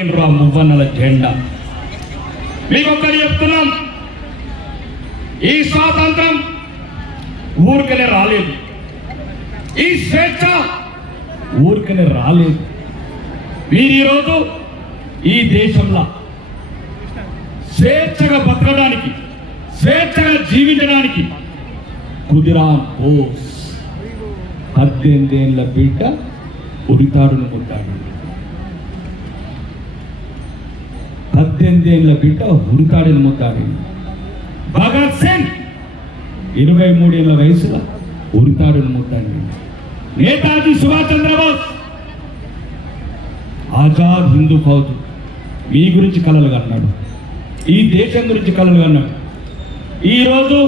మువ్వన్నెల జెండా మీకొక్కటి చెప్తున్నాం, ఈ స్వాతంత్రం ఊరికనే రాలేదు, ఈ స్వేచ్ఛ ఊరికనే రాలేదు. మీరు ఈరోజు ఈ దేశంలో స్వేచ్ఛగా బతకడానికి, స్వేచ్ఛగా జీవించడానికి ఖుదీరామ్ బోస్ 18 ఏళ్ల బిడ్డ ఉరితాడును కొట్టాడు. 18 ఏళ్ల బిడ్డ ఉరితాడును ముట్టాడు. భగత్ సింగ్ 23 ఏళ్ల వయసులో ఉరితాడును ముట్టాడు. నేతాజీ సుభాష్ చంద్రబోస్ ఆజాద్ హిందూ ఫౌజ్ మీ గురించి కలలు కన్నాడు, ఈ దేశం గురించి కలలు కన్నాడు. ఈరోజు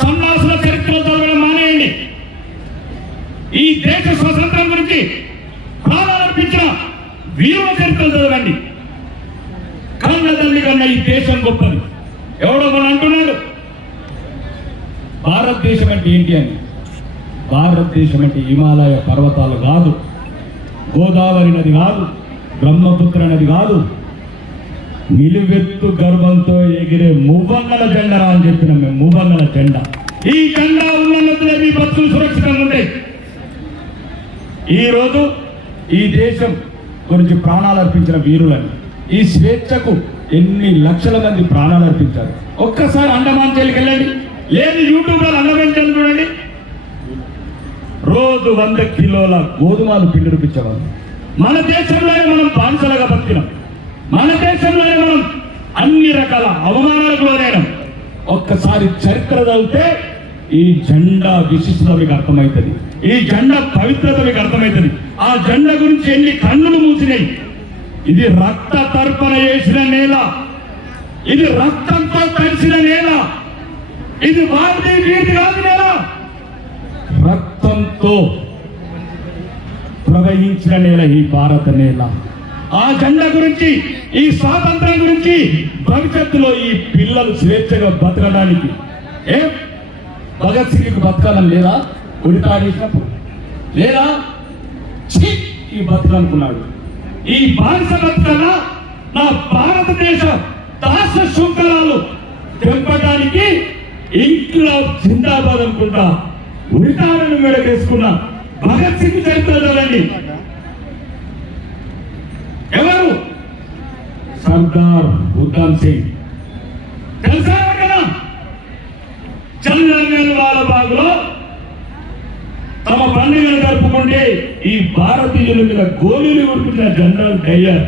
సన్నాసుల చరిత్రలు చదవడం మానేయండి. ఈ దేశ స్వతంత్రం గురించి ప్రాణాలు అర్పించిన వీరుల చరిత్రలు చదవండి. కన్న తల్లి కన్నా ఈ దేశం గొప్పది. ఎవడో మనం అంటున్నాడు భారతదేశం అంటే ఏంటి అని. భారతదేశం అంటే హిమాలయ పర్వతాలు కాదు, గోదావరి నది కాదు, బ్రహ్మపుత్ర నది కాదు, నిలువెత్తు గర్వంతో ఎగిరే మువ్వన్నెల జెండా అని చెప్పిన మేము. మువ్వన్నెల జెండా, ఈ జెండా ఉన్నందులో మీ బతుకులు సురక్షితంగా ఉంటాయి. ఈరోజు ఈ దేశం గురించి ప్రాణాలు అర్పించిన వీరులని, ఈ స్వేచ్ఛకు ఎన్ని లక్షల మంది ప్రాణాలు అర్పించారు. ఒక్కసారి అండమాన్ జైలుకి వెళ్ళండి, లేదు యూట్యూబ్లో అండమాన్ జైలు చూడండి. రోజు 100 కిలోల గోధుమలు పిండి రూపించేవాళ్ళు. మన దేశంలోనే మనం బానిసలుగా బతికినాం, మన దేశంలోనే మనం అన్ని రకాల అవమానాలకు లోనైనాం. ఒక్కసారి చరిత్ర చదివితే ఈ జెండా విశిష్టత మీకు అర్థమవుతుంది, ఈ జెండా పవిత్రత మీకు అర్థమవుతుంది. ఆ జెండా గురించి ఎన్ని కన్నులు మూసినాయి. ఇది రక్త తర్పణ చేసిన నేల, ఇది రక్తంతో కలిసిన నేల, ఇది వారిది వీరిది కాదు నేల, రక్తంతో ప్రవహించిన నేల ఈ భారత నేల. ఆ జెండా గురించి, ఈ స్వాతంత్రం గురించి భవిష్యత్తులో ఈ పిల్లలు స్వేచ్ఛగా బతకడానికి, భగత్ సింగ్ బతకాలని లేదా, ఉరితాడేసినప్పుడు లేదా ఈ బతకనుకున్నాడు. ఈ బానిస బతకన నా భారతదేశ దాస శృంఖలాలు తెంపడానికి ఇంట్లో జిందాబాద్ అనుకుంటా ఉరితాడను మెడకేసుకున్న భగత్ సింగ్ చరిత్ర చదవండి. ఎవరు? సర్దార్ ఉధమ్ సింగ్. తెలుసా కదా? జలియన్ వాలాబాగ్ లో తమ పండుగలు జరుపుకుంటే ఈ భారతీయుల మీద గోళీలు కొడుతున్న జనరల్ డయ్యర్